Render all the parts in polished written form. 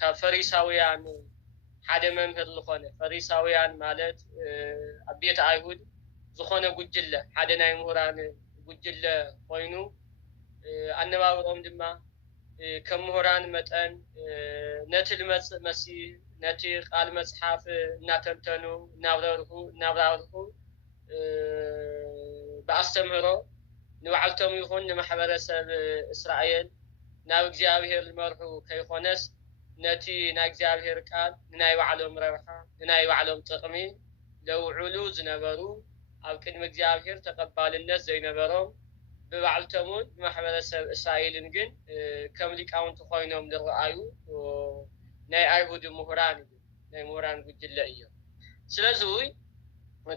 كفريساويان حدا ممهر لخونه فريساويان مالت أبيت أيهود زخونه قجلة حدا ناي مهران قجلة خوينو أنا باورهم دما كم مهران متأن نتل مسي نتي قال مصحف ناتنتنو نابرهو بأستمرو نوعلتهم يخون محبرسة إسرائيل ناو እግዚአብሔር ልመርሑ ከይኾነስ ነቲ ናይ እግዚአብሔር ቃል ንናይ ባዕሎም ረብሓ ንናይ ባዕሎም ጥቕሚ ለውዕሉ ዝነበሩ ኣብ ቅድሚ እግዚአብሔር ተቐባልነት ዘይነበሮም ብባዕልቶምን ብማሕበረሰብ እስራኤልን ግን ከም ሊቃውንቲ ኮይኖም ዝረኣዩ ናይ ኣይሁድ ምሁራን እዩ ናይ ምሁራን ጉጅለ እዮም ስለዚ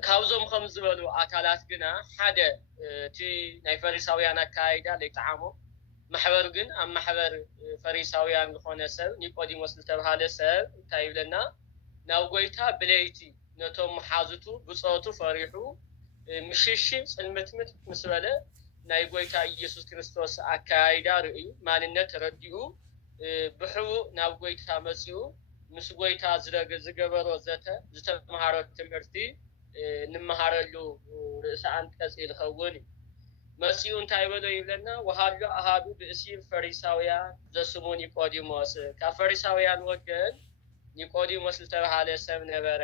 ካብዞም ከም ዝበሉ ኣካላት ግና ሓደ እቲ ናይ ፈሪሳውያን ኣካይዳ ለይጣዓሞ محبر جن أم محبر فريساويان لخونا سب نيقوديموس لتبهاله سب تايبلنا ناوغويتا بليتي نتوم محازتو بصوتو فريحو مشيشي سلمتمت مسبله نايغويتا يسوع كريستوس أكايدا رأيو مالنا ترديو بحو ناوغويتا مسيو مسغويتا زغبرو زتا زتمهارو تمرتي نمهارلو رأس أنت كسيل خووني مسيون تايبلو يبلنا وهالو أهادو باسم فريساويان زسمو نيقوديموس كفريساويان وقن نيقوديموس لتبهاله سب نبر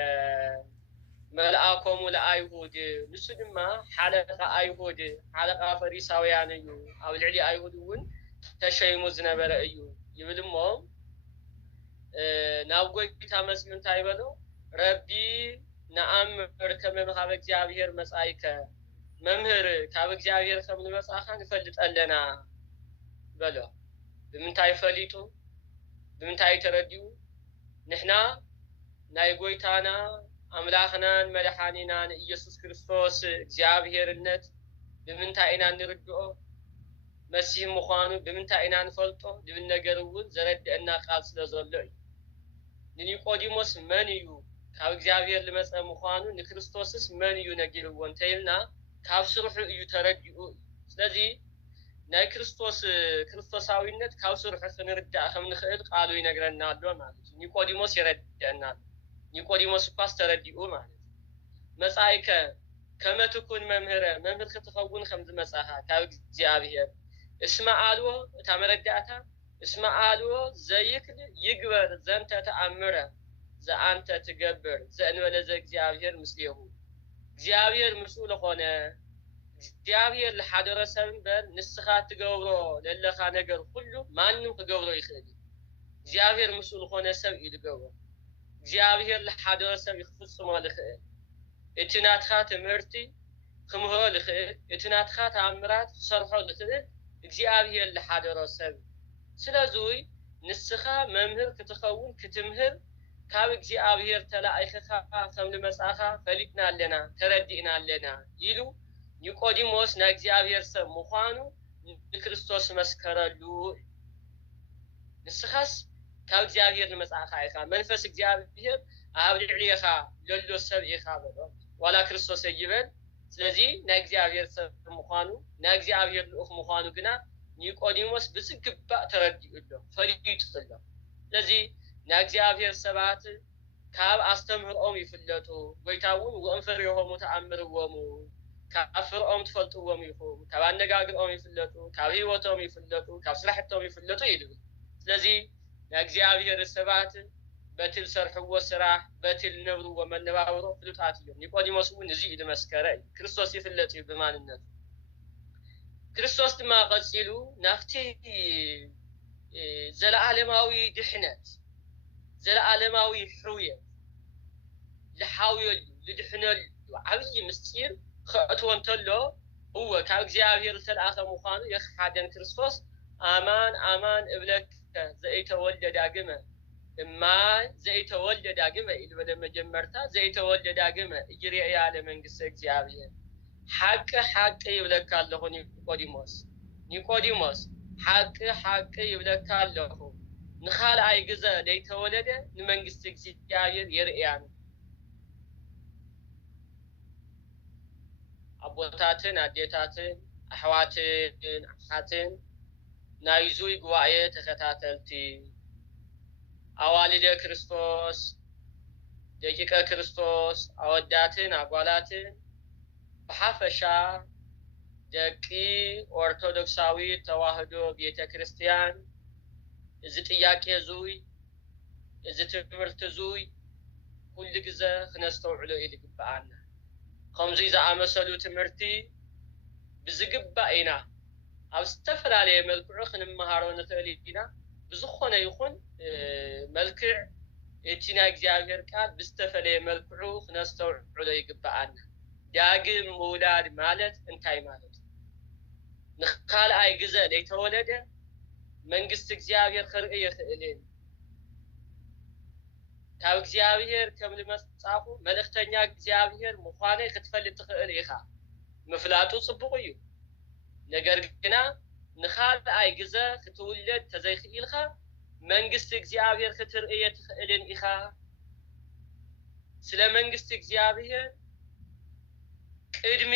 ملأكم لأيهود نسدما حلقة أيهود حلقة فريساويان يو أو العلي أيهودون تشيمو زنبر أيو يبلمو ناوغوي تامسيون تايبلو ربي نعم ركب مخابق جابير مسايكا ممهر كاب እግዚአብሔር ከም ንመጻኻ ንፈልጥ ኣለና በሎ ብምንታይ ፈሊጡ ብምንታይ ተረዲኡ ንሕና ናይ ጎይታና ኣምላኽናን መድኃኒናን ኢየሱስ ክርስቶስ እግዚአብሔርነት ብምንታይ ኢና ንርድኦ መሲህ ምዃኑ ብምንታይ ኢና ንፈልጦ ድብል ነገር እውን ዘረድአና ቃል ስለዘሎ እዩ ንኒቆዲሞስ መን እዩ ካብ እግዚአብሔር ልመጸ ምዃኑ ንክርስቶስስ መን እዩ ነጊርዎ እንተይልና ካብ ስርሑ እዩ ተረዲኡ ስለዚህ ናይ ክርስቶሳዊነት ካብ ስርሑ ክንርዳእ ከም ንኽእል ቃሉ ይነግረና ኣሎ ማለት እዩ ኒቆዲሞስ ይረድአና ኒቆዲሞስ ኳስ ተረዲኡ ማለት መጻይከ ከመ ትኩን መምህር ክትኸውን ከም ዝመጻኻ ካብ እግዚአብሔር እስማ አልዎ እታ መረዳእታ እስማ አልዎ ዘይክል ይግበር ዘንተ ተአምረ ዘአንተ ትገብር ዘእንበለ ዘእግዚአብሔር ምስሌሁ እግዚአብሔር ምስኡ ለኾነ እግዚአብሔር ለሓደረ ሰብ በር ንስኻ ትገብሮ ለለኻ ነገር ሁሉ ማንም ክገብሮ ይኽእል እግዚአብሔር ምስኡ ለኾነ ሰብ እዩ ዝገብሮ እግዚአብሔር ለሓደረ ሰብ ይፍጽሞ ልኽእል እቲ ናትኻ ትምህርቲ ክምህሮ ልኽእል እቲ ናትኻ ተኣምራት ክሰርሖ ልኽእል እግዚአብሔር ለሓደረ ሰብ ስለዚ ንስኻ መምህር ክትኸውን ክትምህር ካብ እግዚአብሔር ተላእኽኻ ከም ልመጻኻ ፈሊጥና ኣለና ተረዲእና ኣለና ኢሉ ኒቆዲሞስ ናይ እግዚአብሔር ሰብ ምዃኑ ንክርስቶስ መስከረሉ ንስኻስ ካብ እግዚአብሔር ልመጻኻ ኢኻ መንፈስ እግዚአብሔር ኣብ ልዕሊኻ ለሎ ሰብ ኢኻ በሎ ዋላ ክርስቶስ ይበል ስለዚ ናይ እግዚአብሔር ሰብ ምዃኑ ናይ እግዚአብሔር ልኡኽ ምዃኑ ግና ኒቆዲሞስ ብዝግባእ ተረዲኡሎ ፈሊጡሎ ስለዚ ናይ እግዚአብሔር ሰባት ካብ ኣስተምህሮኦም ይፍለጡ ጎይታውን ወንፈርዮሙ ተኣምርዎሙ ካብ ፍርኦም ትፈልጥዎም ይኹም ካብ ኣነጋግሮኦም ይፍለጡ ካብ ህይወቶም ይፍለጡ ካብ ስራሕቶም ይፍለጡ ይሉ ስለዚ ናይ እግዚአብሔር ሰባት በትል ሰርሕዎ ስራሕ በትል ነብርዎ መነባብሮ ፍሉጣት እዮም ኒቆዲሞስ እውን እዚ ኢሉ መስከረ ክርስቶስ ይፍለጥ እዩ ብማንነቱ ክርስቶስ ድማ ቀፂሉ ናፍቲ ዘለዓለማዊ ድሕነት ዘለዓለማዊ ሕውየት ልሓውየሉ ልድሕነሉ ዓብይ ምስጢር ከእትዎ እንተሎ هو ካብ እግዚአብሔር ዝተልኣኸ ምዃኑ የኽሓደን ክርስቶስ ኣማን ኣማን እብለከ ዘይተወልደ ዳግመ እማ ዘይተወልደ ዳግመ ኢሉ በመጀመርታ ዘይተወልደ ዳግመ እጅሪያ ለመንግስተ እግዚአብሔር حق حق ይብለካ ኣለኹ ኒቆዲሞስ حق ይብለካ ኣለኹ ንኻልኣይ ግዜ ዘይተወለደ ንመንግስተ እግዚአብሔር የርአያን ኣቦታትን ኣዴታትን ኣሕዋትን ኣሓትን ናይዙይ ጉባኤ ተኸታተልቲ ኣዋልደ ክርስቶስ ደቂቀ ክርስቶስ ኣወዳትን ኣጓላትን ብሓፈሻ ደቂ ኦርቶዶክሳዊ ተዋህዶ ቤተ ክርስቲያን እዚ ጥያቄ ዙይ እዚ ትምህርቲ ዙይ ኩሉ ግዜ ክነስተውዕሎ ይግባአና ከምዚ ዝኣመሰሉ ትምህርቲ ብዝግባእ ኢና ኣብ ዝተፈላለየ መልክዑ ክንመሃሮ ንኽእል ኢና ብዝኾነ ይኹን መልክዕ እቲ ናይ እግዚአብሔር ቃል ብዝተፈለየ መልክዑ ክነስተውዕሎ ይግባአና ዳግም ምውላድ ማለት እንታይ ማለት ንኻልኣይ ግዜ ዘይተወለደ መንግስቲ እግዚአብሔር ክርኢ ይኽእልን ካብ እግዚአብሔር ከም ዝመጻፉ መልእክተኛ እግዚአብሔር ምዃነ ክትፈልጥ ትኽእል ኢኻ ምፍላጡ ጽቡቕ እዩ ነገር ግና ንኻልኣይ ግዜ ክትውለድ ተዘይኽኢልካ መንግስቲ እግዚአብሔር ክትርኢ ትኽእልን ኢኻ ስለ መንግስቲ እግዚአብሔር ቅድሚ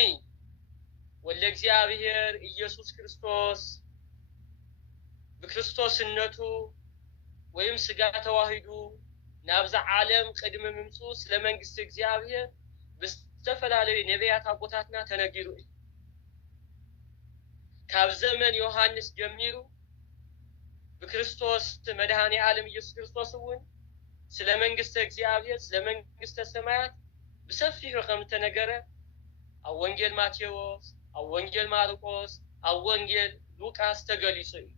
ወለ እግዚአብሔር ኢየሱስ ክርስቶስ ብክርስቶስነቱ ወይም ስጋ ተዋሂዱ ናብዛ ዓለም ቅድሚ ምምፁ ስለ መንግስቲ እግዚአብሔር ብዝተፈላለዩ ነቢያት ኣቦታትና ተነጊሩ እዩ ካብ ዘመን ዮሐንስ ጀሚሩ በክርስቶስ መድኃኔ ዓለም ኢየሱስ ክርስቶስ እውን ስለ መንግስተ እግዚአብሔር ስለ መንግስተ ሰማያት በሰፊሑ ከም ተነገረ ኣብ ወንጌል ማቴዎስ ኣብ ወንጌል ማርቆስ ኣብ ወንጌል ሉቃስ ተገሊጹ እዩ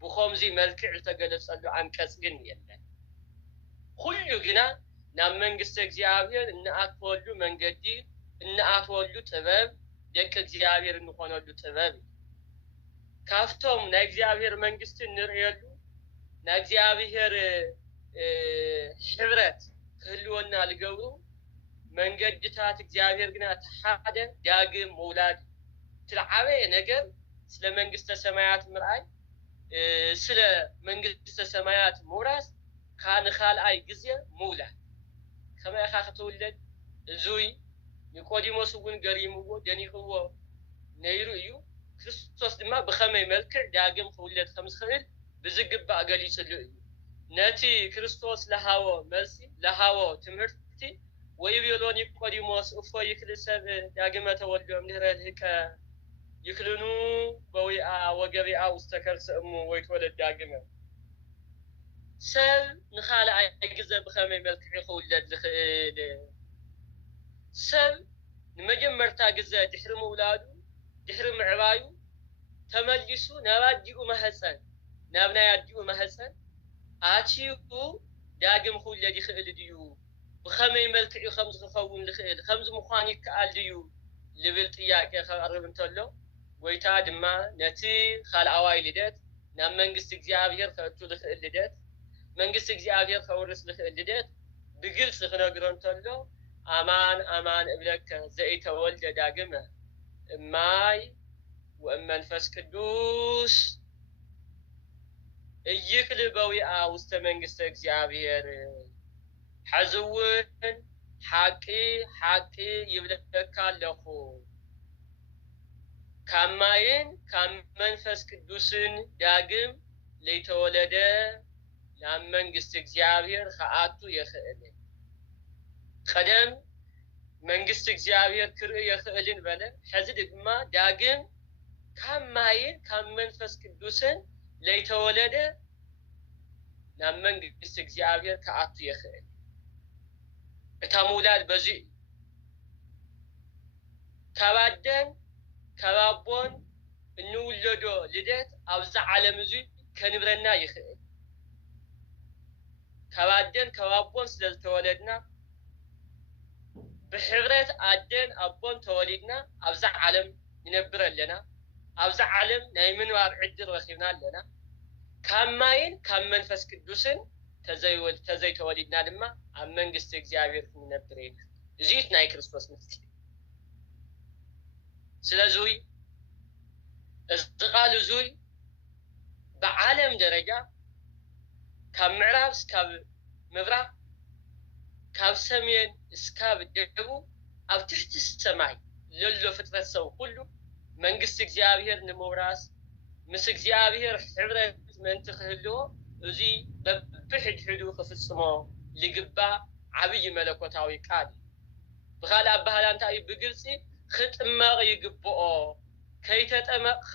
ብኸምዚ መልክዕ ተገለጸሉ አንቀጽ ግን የለን ኩሉ ግና ናብ መንግስተ እግዚአብሔር እናኣትወሉ መንገዲ እናኣትወሉ ጥበብ ደቂ እግዚአብሔር እንኾነሉ ጥበብ ካፍቶም ናይ እግዚአብሔር መንግስት እንርእየሉ ናይ እግዚአብሔር ሕብረት ክህልወና ልገብሩ መንገድታት እግዚአብሔር ግና ተሓደ ዳግም መውላድ ትልዓበየ ነገር ስለ መንግስተ ሰማያት ምርአይ ስለ መንግስተ ሰማያት ምውራስ ካን ካልኣይ ግዜ መውላድ ከመይ ኢኻ ክትውለድ እዙይ ኒቆዲሞስ እውን ገሪምዎ ደኒኽዎ ነይሩ እዩ ክርስቶስ ድማ ብኸመይ መልክዕ ዳግም ክውለድ ከም ዝኽእል ብዝግባእ ገሊጹሉ እዩ ነቲ ክርስቶስ ለሃቦ መልሲ ለሃቦ ትምህርቲ ወይቤሎ ኒቆዲሞስ እፎ ይክል ሰብ ዳግመ ተወልዶ እምድኅረ ልህቀ ይክልኑ በዊኣ ወገቢኣ ውስተ ከርሰ እሙ ወይትወለድ ዳግመ ሰብ ንኻልኣይ ግዜ ብኸመይ መልክዕ ክውለድ ዝኽእል ሰብ ንመጀመርታ ግዜ ድሕሪ ምውላዱ ድሕሪ ምዕባዩ ተመሊሱ ናብ ኣዲኡ ማህፀን ናብ ናይ ኣዲኡ ማህፀን ኣትዩ ዳግም ክውለድ ይኽእል ድዩ ብኸመይ መልክዑ ከም ዝኸውን ዝኽእል ከምዚ ምዃን ይከኣል ድዩ ልብል ጥያቄ ከቕርብ እንተሎ ጎይታ ድማ ነቲ ካልኣዋይ ልደት ናብ መንግስቲ እግዚአብሔር ከእቱ ዝኽእል ልደት መንግስቲ እግዚአብሔር ከውርስ ዝኽእል ልደት ብግልፂ ክነግሮ እንተሎ ኣማን ኣማን እብለከ ዘይተወልደ ዳግመ እማይ ወመንፈስ ቅዱስ እይክል በዊኣ ውስተ መንግስተ እግዚአብሔር حزون حقي يبلغك له كماين كم منفس قدوسن داغم ليتولد لام منግስት እግዚአብሔር خاطو يخئل قدم መንግስት እግዚአብሔር ክርኢ يخئልን በለ ሕዚ ድማ ዳግም كماين كم منفس قدوسن ليتولد لام መንግስት እግዚአብሔር خاطو يخئل تامولاد بزي كبادن كبابون نولدو لدت أوزع عالم زي كنبرنا يخيل كبادن كبابون سدل تولدنا بحبرة عدن أبون تولدنا أوزع عالم ينبر لنا أوزع عالم نايمن وعدل رخينا لنا كماين كم منفس قدوسن تزي تولدنا لما عن منجست እግዚአብሔር نبرين زيت ناي كريستوس مفتي سلازوي استقال زوي بعالم درجة كمعراب سكاب مبرق كاب سمين سكاب الدبو أو تحت السماء لولو فترة سو كله منجست እግዚአብሔር نموراس مس እግዚአብሔር حبرة من تخلو እዙይ በብሕድሕዱ ክፍጽሞ ልግባእ ዓብይ መለኮታዊ ቃል ብኻልእ ኣባህላ እንታይ ብግልፂ ክጥመቕ ይግብኦ ከይተጠመቕኻ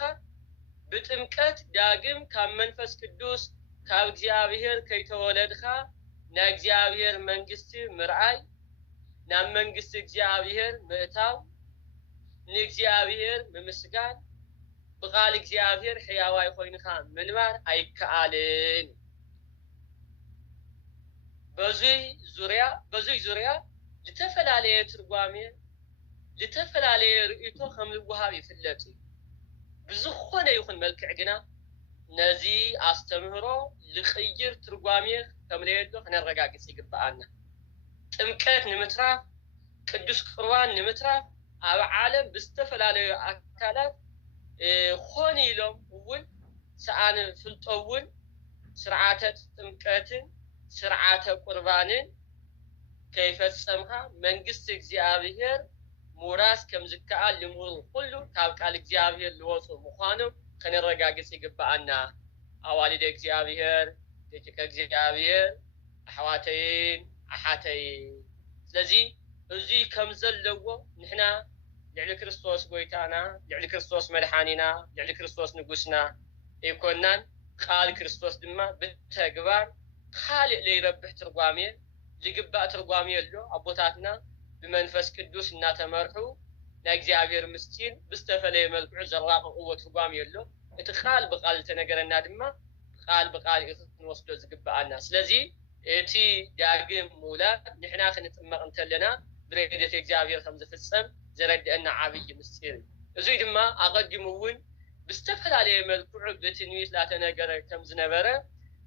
ብጥምቀት ዳግም ካብ መንፈስ ቅዱስ ካብ እግዚአብሔር ከይተወለድኻ ናይ እግዚአብሔር መንግስቲ ምርኣይ ናብ መንግስቲ እግዚአብሔር ምእታው ንእግዚአብሔር ምምስጋን ብቃል እግዚአብሔር ሕያዋይ ኮይንኻ ምንባር ኣይከኣልን። በዙይ ዙርያ ዝተፈላለየ ትርጓሜ ዝተፈላለየ ርእይቶ ከም ዝወሃብ ይፍለጥ። ብዝኾነ ይኹን መልክዕ ግና ነዚ ኣስተምህሮ ልቕይር ትርጓሜ ከም ለየሎ ክነረጋግፅ ይግባአና። ጥምቀት ንምትራፍ ቅዱስ ቁርባን ንምትራፍ ኣብ ዓለም ብዝተፈላለዩ ኣካላት ኾን ኢሎም እውን ሰኣን ፍልጦ እውን ስርዓተ ጥምቀትን ስርዓተ ቁርባንን ከይፈጸምካ መንግስቲ እግዚአብሔር ሙራስ ከም ዝከኣል ልሙር ኩሉ ካብ ቃል እግዚአብሔር ልወፁ ምዃኖም ከነረጋግፅ ይግባአና። ኣዋልደ እግዚአብሔር ደቂቀ እግዚአብሔር ኣሕዋተይን ኣሓተይን ስለዚ እዙይ ከም ዘለዎ ንሕና ልዕሊ ክርስቶስ ጎይታና ልዕሊ ክርስቶስ መድሓኒና ልዕሊ ክርስቶስ ንጉስና ይኮናን ቃል ክርስቶስ ድማ ብተግባር ካልእ ለይረብሕ ትርጓሜ ዝግባእ ትርጓሜ ኣሎ። ኣቦታትና ብመንፈስ ቅዱስ እናተመርሑ ናይ እግዚአብሔር ምስጢር ብዝተፈለየ መልክዑ ዘራቅቅዎ ትርጓሜ ኣሎ። እቲ ቃል ብቃል ዝተነገረና ድማ ቃል ብቃል ክንወስዶ ዝግባአና። ስለዚ እቲ ዳግም ምውላድ ንሕና ክንጥመቕ እንተለና ብረድኤት እግዚአብሔር ከም ዝፍፀም ዘረድአና ዓብይ ምስጢር እዩ። እዙይ ድማ ኣቀዲሙ እውን ብዝተፈላለየ መልክዑ ብትንቢት ላተነገረ ከም ዝነበረ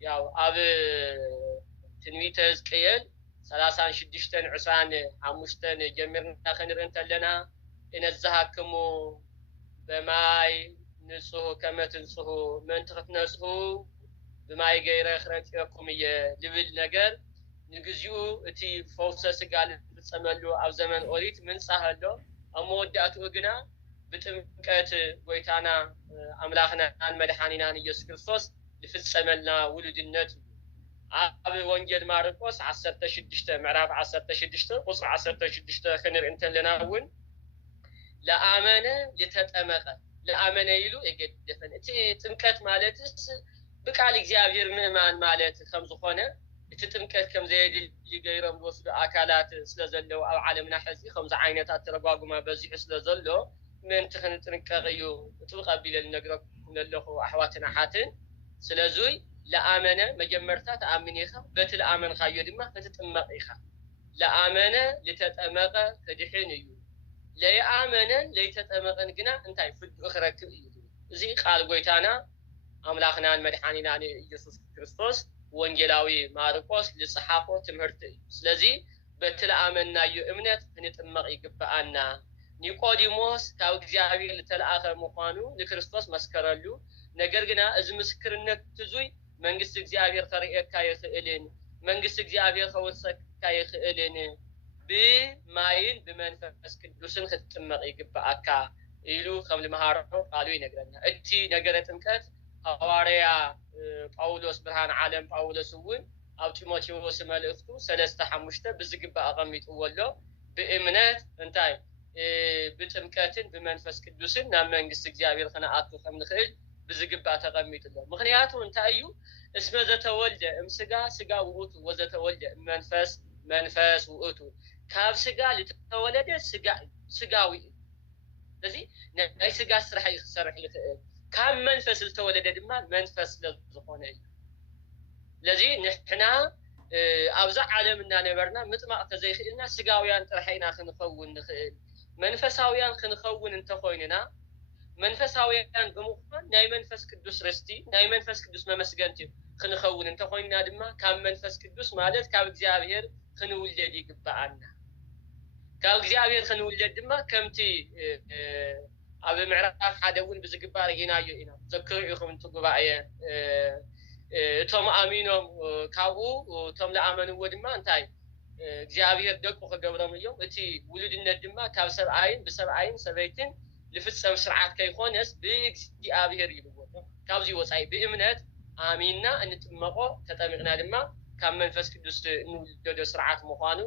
ያው ኣብ ትንቢተ ሕዝቅኤል 36:25 ጀሚርና ክንርኢ እንተለና እነዝሃክሙ በማይ ንጹህ ከመ ትንጽሑ ምእንቲ ክትነጽሑ ብማይ ገይረ ክረጭየኩም እየ ልብል ነገር ንግዚኡ እቲ ፈውሰ ስጋ ዝፍጸመሉ ኣብ ዘመን ኦሪት ምንጻህ ኣሎ። ኣብ መወዳእትኡ ግና ብጥምቀት ጎይታና ኣምላኽናን መድሓኒናን ኢየሱስ ክርስቶስ ዝፍጸመልና ውሉድነት ኣብ ወንጌል ማርቆስ 16 ምዕራፍ 16 ቁጽሪ 16 ክንርኢ እንተለና እውን ለአመነ ዝተጠመቀ ለአመነ ኢሉ የገደፈን እቲ ጥምቀት ማለትስ ብቃል እግዚአብሔር ምእማን ማለት ከም ዝኾነ እቲ ጥምቀት ከም ዘየድል ይገይሮም ዝወስዱ ኣካላት ስለዘለው ኣብ ዓለምና ሕዚ ከምዚ ዓይነታት ተረጓጉማ በዚሑ ስለዘሎ ምእንቲ ክንጥንቀቕ እዩ ጥብቕ ኣቢለ ልነግረኩም ዘለኹ ኣሕዋትን ኣሓትን። ስለዙይ ለአመነ መጀመርታ ተኣምን ኢኻ በቲ ለአመንካዮ ድማ ክትጥመቕ ኢኻ። ለአመነ ዝተጠመቀ ክድሕን እዩ ለይአመነን ለይተጠመቀን ግና እንታይ ፍዱእ ክረክብ እዩ። እዚ ቃል ጎይታና ኣምላኽናን መድሓኒናን ኢየሱስ ክርስቶስ ወንጌላዊ ማርቆስ ዝፀሓፎ ትምህርቲ እዩ። ስለዚ በቲ ለአመናዮ እምነት ክንጥመቕ ይግባአና። ኒቆዲሞስ ካብ እግዚአብሔር ዝተለኣኸ ምዃኑ ንክርስቶስ መስከረሉ። ነገር ግና እዚ ምስክርነት እዙይ መንግስቲ እግዚአብሔር ከርእየካ ይኽእልን መንግስቲ እግዚአብሔር ከወሰካ ይኽእልን ብማይን ብመንፈስ ቅዱስን ክትጥመቕ ይግባአካ ኢሉ ከም ዝመሃሮ ቃሉ ይነግረና። እቲ ነገረ ጥምቀት ሐዋርያ ጳውሎስ ብርሃን ዓለም ጳውሎስ እውን ኣብ ጢሞቴዎስ መልእክቱ 3:5 ብዝግባእ ኣቐሚጥዎ ኣሎ። ብእምነት እንታይ ብጥምቀትን ብመንፈስ ቅዱስን ናብ መንግስቲ እግዚአብሔር ክነኣቱ ከም ንኽእል ብዝግባእ ተቐሚጡ ኣሎ። ምክንያቱ እንታይ እዩ? እስመ ዘተወልደ እምስጋ ስጋ ውእቱ ወዘተወልደ መንፈስ መንፈስ ውእቱ። ካብ ስጋ ዝተወለደ ስጋዊ እዩ። ስለዚ ናይ ስጋ ስራሕ ክሰርሕ ይኽእል። ካብ መንፈስ ዝተወለደ ድማ መንፈስ ስለዝኾነ እዩ። ስለዚ ንሕና ኣብዛ ዓለም እናነበርና ምጥማቕ ተዘይኽእልና ስጋውያን ጥራሕ ኢና ክንኸውን ንኽእል። መንፈሳውያን ክንኸውን እንተኮይንና መንፈሳውያን ብምዃን ናይ መንፈስ ቅዱስ ርስቲ ናይ መንፈስ ቅዱስ መመስገንቲ ክንኸውን እንተኮይንና ድማ ካብ መንፈስ ቅዱስ ማለት ካብ እግዚአብሔር ክንውለድ ይግባአና። ካብ እግዚአብሔር ክንውለድ ድማ ከምቲ ኣብ ምዕራፍ ሓደ እውን ብዝግባእ ርኢናዮ ኢና። ዘክሩ ኢኹም እቲ ጉባኤ እቶም ኣሚኖም ካብኡ እቶም ለኣመንዎ ድማ እንታይ እግዚአብሔር ደቁ ክገብሮም እዮም። እቲ ውሉድነት ድማ ካብ ሰብኣይን ብሰብኣይን ሰበይትን ልፍጸም ስርዓት ከይኾነስ ብእግዚአብሔር ይልዎ። ካብዚ ወፃኢ ብእምነት آميننا أن تمقو تطمقنا دما كم منفس قدس نولد سرعات مخانو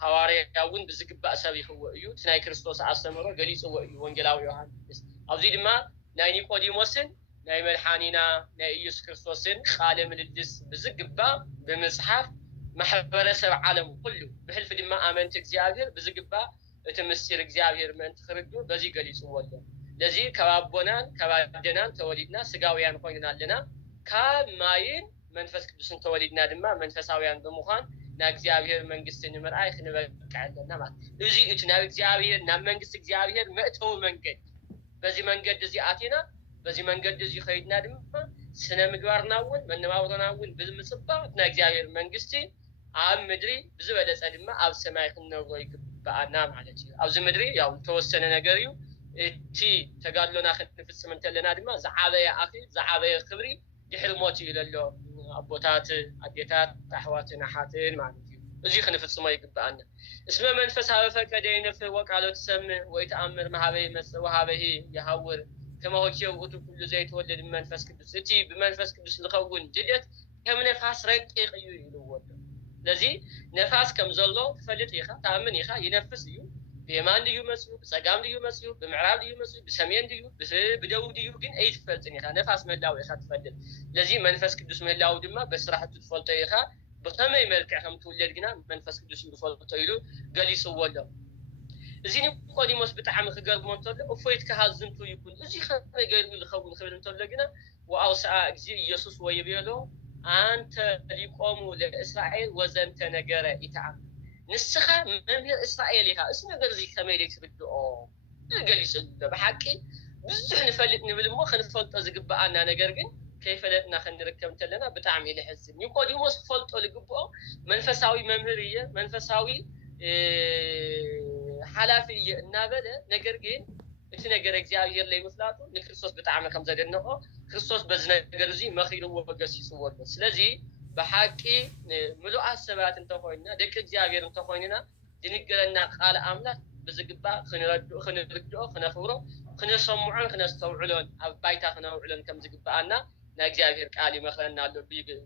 حواري ياون بزقبا سبي هو يو تناي كريستوس استمرو غليص هو وانجيلاو يوحنس ابزي دما ناي نيقوديموسن ناي ملحانينا ناي يسوع كريستوسن قال من الدس بزقبا بمصحف محبرسب عالم كله بحلف دما امنت እግዚአብሔር بزقبا اتمسير እግዚአብሔር من تخرجو بزي غليص هو لذي كبابونان كبادنان توليدنا سغاويان خوينالنا كماين منفس قدسن توليدنا دما منفساويان بمخان نا እግዚአብሔር መንግስትን ምርአይ ክንበቃለና ማለት እዚ እትና እግዚአብሔር ና መንግስት እግዚአብሔር መጥተው መንገድ በዚህ መንገድ እዚ አቴና በዚህ መንገድ እዚ ኸይድና ድማ ስነ ምግባርናውን መንማውራናውን ብዝምጽባው ና እግዚአብሔር መንግስት አብ ምድሪ ብዝበለጸ ድማ አብ ሰማይ ክንነብሮ ይግባአና ማለት እዩ አብዚ ምድሪ ያው ተወሰነ ነገር እዩ እቲ ተጋድሎና ክንፍጽም እንተለና ድማ ዘዓበየ አኺር ዘዓበየ ክብሪ ድሕሪ ሞት ይለሎ አቦታት አዴታት አሕዋትን አሓትን ማለት እዩ እዚ ክንፍጽሞ ይግባአና እስመ መንፈሳዊ ፈቀደ ይነፍ ወቃሎት ሰም ወይ ተአምር ማህበይ መጽ ወሃበሂ ይሐውር ከመሆቸው ውቱ ሁሉ ዘይተወለድ መንፈስ ቅዱስ እቲ በመንፈስ ቅዱስ ልኸውን ጅደት ከም ነፋስ ረቂቅ እዩ ይልወጥ ለዚህ ነፋስ ከም ዘሎ ትፈልጥ ይኻ ታምን ይኻ ይነፍስ እዩ በየማን ልዩ መስሉ በጸጋም ልዩ መስሉ በምዕራብ ልዩ መስሉ በሰሜን ልዩ በደቡብ ልዩ ግን አይትፈልጥን ይኻ ነፋስ መላው ይኻ ትፈልጥ ለዚህ መንፈስ ቅዱስ መላው ድማ በስራሕቱ ትፈልጦ ይኻ በከመይ መልክዕ ከም ትውለድ ግና መንፈስ ቅዱስ ትፈልጦ ኢሉ ገሊጽዎ ኣሎ እዚ ኒቆዲሞስ ብጣዕሚ ክገርሞ እንተሎ እፎይት ከሃዝንቱ ይኩን እዚ ከመይ ገይሩ ልኸውን ክብል እንተሎ ግና ወአውስአ እግዚ ኢየሱስ ወይቤሎ አንተ ሊቆሙ ለእስራኤል ወዘንተ ነገረ ኢታም ንስኻ መምህር እስራኤል ኢኻ እስ ነገር እዚ ከመይ ልትብድኦ ገሊጽ በሐቂ ብዙሕ ንፈልጥ ንብል እሞ ክንፈልጦ ዝግባአና ነገር ግን ከይፈለጥና ክንርከብ እንተለና ብጣዕሚ ልሕዝን ኒቆዲሞስ ክፈልጦ ልግብኦ መንፈሳዊ መምህር እየ መንፈሳዊ ሓላፊ እየ እናበለ ነገር ግን እቲ ነገር እግዚአብሔር ላይ መስላቱ ንክርስቶስ ብጣዕሚ ከም ዘደነቆ ክርስቶስ በዚ ነገር እዚ መኺርዎ ገሲጽዎ ኣሎ ስለዚ በሐቂ ምሉአት ሰባት እንተኾይና ደቂ እግዚአብሔር እንተኾይና ድንገረና ቃል አምላክ ብዝግባ ክንርድኦ ክነኽብሮ ክነሰምዖን ክነስተውዕሎን ኣብ ባይታ ክነውዕሎን ከም ዝግባአና ና እግዚአብሔር ቃል ይመኽረና ኣሎ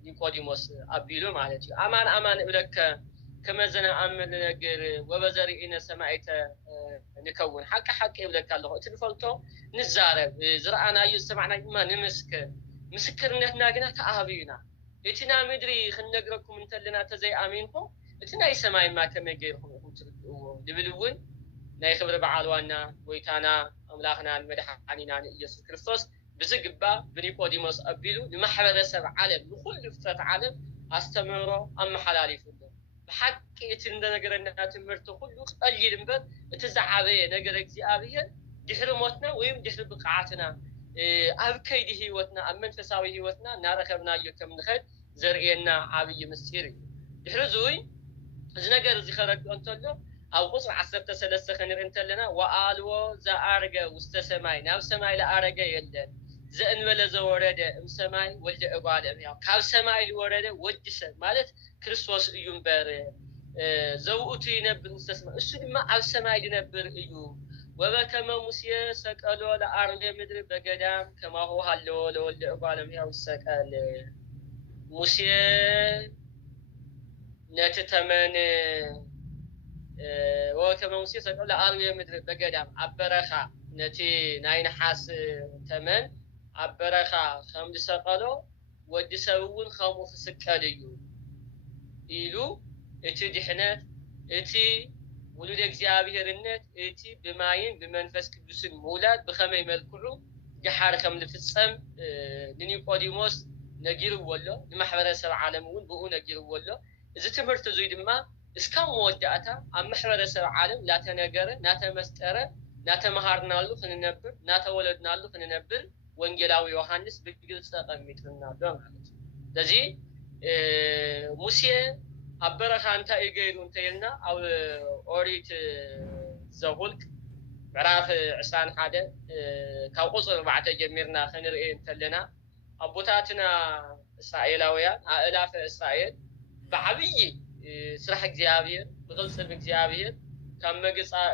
ኒቆዲሞስ አቢሉ ማለት እዩ አማን አማን እብለከ ከመዘና አመን ነገር ወበዘሪኢነ ሰማይተ ንከውን ሐቂ ሐቂ እብለካ ኣለኹ እቲ ንፈልጦ ንዛረብ ዝረአናዩ ዝሰማዕናዩ ድማ ንምስክር ምስክርነትና ግና ተኣቢዩና እቲ ና ምድሪ ክንነግረኩም እንተለና ተዘይኣሚንኩም እቲ ናይ ሰማይማ ከመይ ገይርኩም ኢኹም ትርድእዎ ዝብል እውን ናይ ክብሪ በዓል ዋና ጎይታና ኣምላኽናን መድሓኒናን ኢየሱስ ክርስቶስ ብዝግባ ብኒቆዲሞስ ኣቢሉ ንማሕበረሰብ ዓለም ንኩሉ ፍጥረት ዓለም ኣስተምህሮ ኣመሓላሊፉሎ بحق يتندنجرنا تمرت كله قليل بس تزعبه نجر እግዚአብሔር ድሕሪ ሞትና ወይም ድሕሪ ብቃዓትና ኣብ ከይዲ ህይወትና ኣብ መንፈሳዊ ህይወትና ናረከብናዮ ከም ንኸድ ዘርእየና ዓብይ ምስጢር እዩ ድሕሪ ዙይ እዚ ነገር እዚ ከረድኦ እንተሎ ኣብ ቁጽር 13 ክንርኢ እንተለና ወአልዎ ዘአርገ ውስተ ሰማይ ናብ ሰማይ ለአረገ የለን ዘእንበለ ዘወረደ እምሰማይ ወልደ እጓለ እምሕያው ካብ ሰማይ ወረደ ወዲ ሰብ ማለት ክርስቶስ እዩ እምበር ዘውእቱ ይነብር ውስተ ሰማይ እሱ ድማ ኣብ ሰማይ ይነብር እዩ ወበከመ ሙሴ ሰቀሎ ለአርገ ምድር በገዳም ከማሁ ሃለዎ ለወልደ እጓለ እምሕያው ሰቀል ሙሴ ነተተመን ወበከመ ሙሴ ሰቀሎ ለአርገ ምድር በገዳም አበረኻ ነቲ ናይ ነሓስ ተመን አበረኻ ከም ዝሰቀሎ ወዲ ሰብ እውን ከምኡ ክስቀል እዩ ኢሉ እቲ ድሕነት እቲ ውሉድ እግዚአብሔርነት እቲ ብማይን ብመንፈስ ቅዱስን ሙላድ ብኸመይ መልክዑ ድሓር ከም ዝፍጸም ንኒቆዲሞስ ነጊርዎ ኣሎ ንማሕበረሰብ ዓለም እውን ብኡ ነጊርዎ ኣሎ እዚ ትምህርቲ እዙይ ድማ እስካብ መወዳእታ ኣብ ማሕበረሰብ ዓለም ናተነገረ ናተመስጠረ ናተመሃርናሉ ክንነብር ናተወለድናሉ ክንነብር ወንጌላዊ ዮሐንስ ብግልጽ ተቀሚጥልና ኣሎ ማለት እዩ ስለዚ ሙሴ አበረኻ እንታይ ይገይሩ እንተይልና ኣብ ኦሪት ዘኍልቍ ምዕራፍ 21 ካብ ቁጽር 4 ጀሚርና ክንርኢ እንተለና ኣቦታትና እስራኤላውያን ኣእላፈ እስራኤል ብዓብይ ስራሕ እግዚአብሔር ብቅልጽም እግዚአብሔር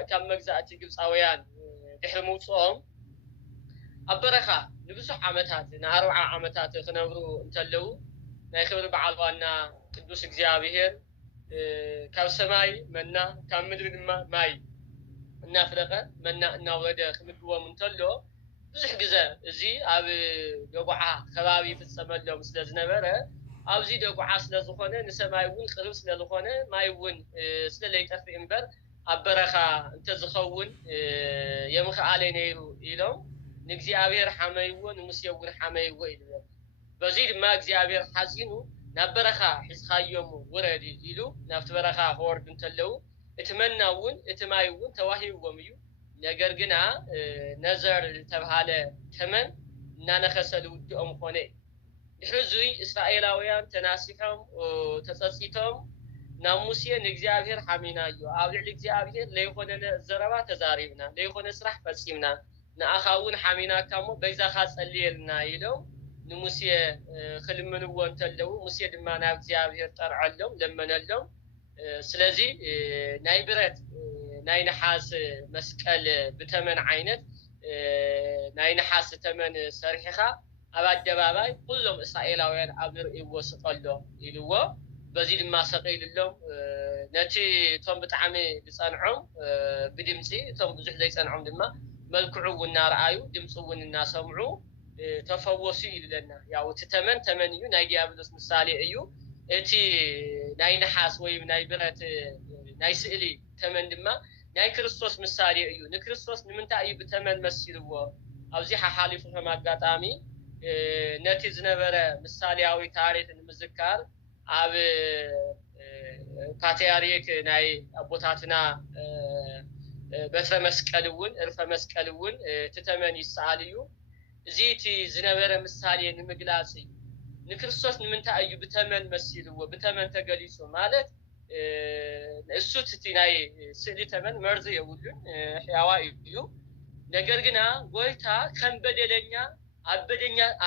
ካብ መግዛእቲ ግብፃውያን ድሕሪ ምውፅኦም أبرخا نبصح عمتات نأربع عمتات خنبرو انتلو نايخبر بعض وانا قدوس እግዚአብሔር ካብ ሰማይ መና ካብ ምድሪ ድማ ማይ እናፍለቀ መና እናወረደ ክምግቦም እንተሎ ብዙሕ ግዜ እዚ ኣብ ደጉዓ ከባቢ ፍጸመሎም ስለ ዝነበረ ኣብዚ ደጉዓ ስለ ዝኾነ ንሰማይ እውን ቅርብ ስለ ዝኾነ ማይ እውን ስለ ዘይጠፍእ እምበር ኣብ በረኻ እንተዝኸውን የምኽኣለ ነይሩ ኢሎም ንእግዚአብሔር ሓመይዎ ንሙሴ እውን ሓመይዎ ኢሉ በዚ ድማ እግዚአብሔር ሓዚኑ ናብ በረኻ ሒዝኻዮም ውረድ ኢሉ ናብቲ በረኻ ክወርዱ እንተለው እቲ መና እውን እቲ ማይ እውን ተዋሂብዎም እዩ ነገር ግና ነዘር ዝተባሃለ ተመን እናነኸሰ ልውድኦም ኮነ ድሕሪ እስራኤላውያን ተናሲሖም ተጸጺቶም ናብ ሙሴ ንእግዚአብሔር ሓሚናዮ ኣብ ልዕሊ እግዚአብሔር ለይኮነነ ዘረባ ተዛሪብና ለይኮነ ስራሕ ፈጺምና ንኣኻ እውን ሓሚናካ እሞ በይዛኻ ጸልየልና ኢሎም ንሙሴ ክልምንዎ እንተለው ሙሴ ድማ ናብ እግዚአብሔር ጠርዐሎም ለመነሎም ስለዚ ናይ ብረት ናይ ነሓስ መስቀል ብተመን ዓይነት ናይ ነሓስ ተመን ሰሪሕኻ ኣብ ኣደባባይ ኩሎም እስራኤላውያን ኣብ ዝርእይዎ ስቀሎ ኢልዎ በዚ ድማ ሰቂልሎም ነቲ እቶም ብጣዕሚ ዝጸንዖም ብድምፂ እቶም ብዙሕ ዘይጸንዖም ድማ መልክዑ እውን እናረኣዩ ድምፂ እውን እናሰምዑ ተፈወሱ ይብለና ያው እቲ ተመን እዩ ናይ ዲያብሎስ ምሳሌ እዩ እቲ ናይ ነሓስ ወይ ናይ ብረት ናይ ስእሊ ተመን ድማ ናይ ክርስቶስ ምሳሌ እዩ ንክርስቶስ ንምንታይ እዩ ብተመን መሲልዎ ኣብዚ ሓሓሊፉ ከም ኣጋጣሚ ነቲ ዝነበረ ምሳሌያዊ ታሪክ ንምዝካር ኣብ ፓትርያርክ ናይ ኣቦታትና በትረ መስቀል እውን ዕርፈ መስቀል እውን ትተመን ይሰኣል እዩ እዚ እቲ ዝነበረ ምሳሌ ንምግላጽ እዩ ንክርስቶስ ንምንታይ እዩ ብተመን መሲልዎ ብተመን ተገሊጹ ማለት እሱ እቲ ናይ ስእሊ ተመን መርዚ የብሉን ሕያዋ እዩ ነገር ግና ጎይታ ከም በደለኛ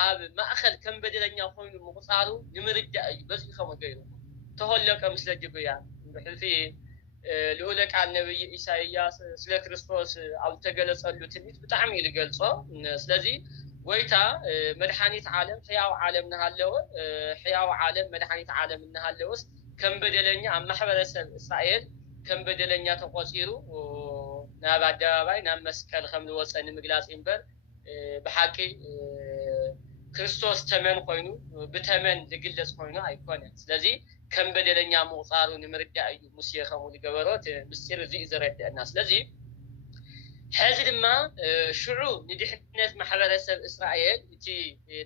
ኣብ ማእኸል ከም በደለኛ ኮይኑ ምቁፃሩ ንምርዳእ እዩ በዚ ከም ገይሩ ተሆለቀ ምስለ ጅብያ ብሕልፊ ልኡለ ቃል ነብይ ኢሳይያስ ስለ ክርስቶስ ኣብ ተገለጸሉ ትንቢት ብጣዕሚ እዩ ዝገልጾ ስለዚ ጎይታ መድኃኒት ዓለም ሕያው ዓለም እናሃለወ ሕያው ዓለም መድኃኒት ዓለም እናሃለወስ ከም በደለኛ ኣብ ማሕበረሰብ እስራኤል ከም በደለኛ ተቆፂሩ ናብ ኣደባባይ ናብ መስቀል ከም ዝወፀ ንምግላጽ እምበር ብሓቂ ክርስቶስ ተመን ኮይኑ ብተመን ዝግለጽ ኮይኑ ኣይኮነን ስለዚ ከም በደለኛ ምቁፃሩ ንምርዳእ እዩ ሙሴ ከምኡ ዝገበሮት ምስጢር እዚ ዝረድአና ስለዚ ሕዚ ድማ ሽዑ ንድሕነት ማሕበረሰብ እስራኤል እቲ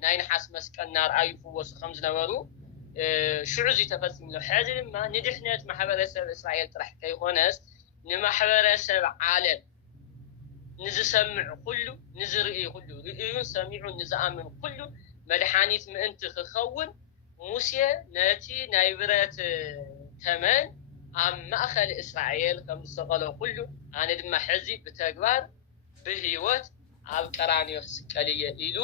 ናይ ነሓስ መስቀል እናርኣዩ ፍወሱ ከም ዝነበሩ ሽዑ እዚ ተፈጺሙ ሕዚ ድማ ንድሕነት ማሕበረሰብ እስራኤል ጥራሕ ከይኮነስ ንማሕበረሰብ ዓለም ንዝሰምዕ ኩሉ ንዝርኢ ኩሉ ርእዩን ሰሚዑን ንዝኣምን ኩሉ መድኃኒት ምእንቲ ክኸውን ሙሴ ነቲ ናይ ብረት ተመን ኣብ ማእኸል እስራኤል ከም ዝሰቀሎ ኩሉ ኣነ ድማ ሕዚ ብተግባር ብህይወት ኣብ ቀራንዮ ክስቀል እየ ኢሉ